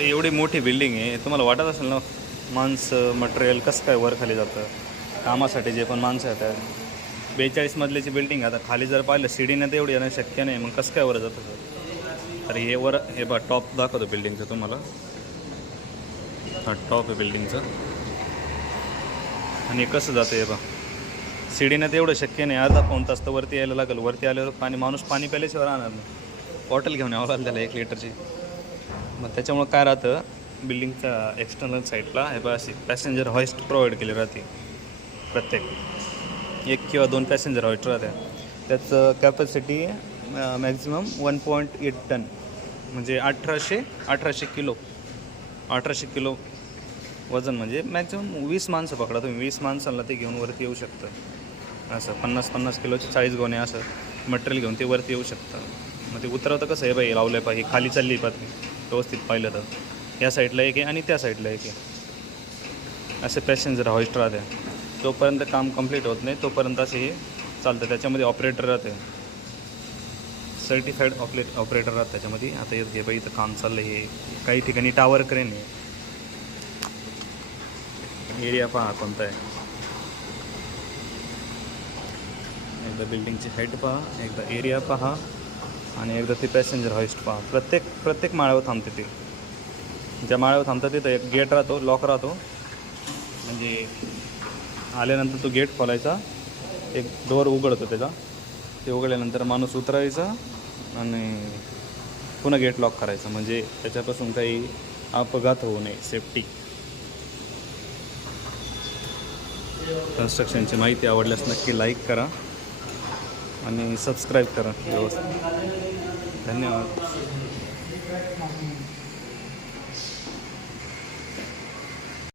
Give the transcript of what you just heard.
एवढी मोठी बिल्डिंग आहे, तुम्हाला वाटत असेल ना माणसं मटेरियल कसं काय वर खाली जातं कामासाठी. जे पण माणसं येतात 42 मजल्याची बिल्डिंग. आता खाली जर पाहिलं सीडीने तर एवढी येणं शक्य नाही, मग कसं काय वर जातं सर. तर हे वर हे बा टॉप दाखवतो बिल्डिंगचं तुम्हाला. हा टॉप आहे बिल्डिंगचं आणि कसं जातं हे बा सीडीने तर एवढं शक्य नाही. अर्धा पाऊण तास तर वरती यायला लागेल. वरती आल्यावर माणूस पाणी प्यायल्याशिवाय राहणार नाही. बॉटल घेऊन यावं लागेल त्याला 1 लिटरची. मग त्याच्यामुळं काय राहतं बिल्डिंगच्या एक्सटर्नल साईडला हे बघा अशी पॅसेंजर हॉइस्ट प्रोव्हाइड केली राहते. प्रत्येक 1 किंवा 2 पॅसेंजर हॉइस्ट राहते. त्याचं कॅपॅसिटी मॅक्झिमम 1.8 टन म्हणजे 1800 किलो. 1800 किलो वजन म्हणजे मॅक्झिमम 20 माणसं पकडा तुम्ही. 20 माणसांना ते घेऊन वरती येऊ शकतं. असं 50-50 किलोचे 40 गोणे असं मटेरियल घेऊन ते वरती येऊ शकतं. मग ते उतरवतं कसं आहे बाई लावलं पाहिजे खाली चालली पाहिजे व्यवस्थित पाहिलं तर. या साईडला एक आहे आणि त्या साईडला एक आहे. असे पॅसेंजर हॉइस्ट राहते. जोपर्यंत काम कंप्लीट होत नाही तोपर्यंत असे हे चालतं. त्याच्यामध्ये ऑपरेटर राहते, सर्टिफाईड ऑपरेटर राहतं त्याच्यामध्ये. आता येत घे बाई इथं काम चाललं. हे काही ठिकाणी टावर क्रेन आहे. एरिया पहा कोणता आहे. एकदा बिल्डिंगची हाईट पहा, एकदा एरिया पहा आणि एकदा ते पॅसेंजर हॉइस्ट पहा. प्रत्येक माळ्यावर थांबते ते. ज्या माळ्यावर थांबतात तिथं एक गेट राहतो, लॉक राहतो. म्हणजे आल्यानंतर तो गेट खोलायचा, एक डोअर उघडतो त्याचा. ते उघडल्यानंतर माणूस उतरायचा आणि पुन्हा गेट लॉक करायचं. म्हणजे त्याच्यापासून काही अपघात होऊ नये, सेफ्टी. कन्स्ट्रक्शनची माहिती आवडल्यास नक्की लाईक करा आणि सबस्क्राईब करा व्यवस्थित. धन्यवाद.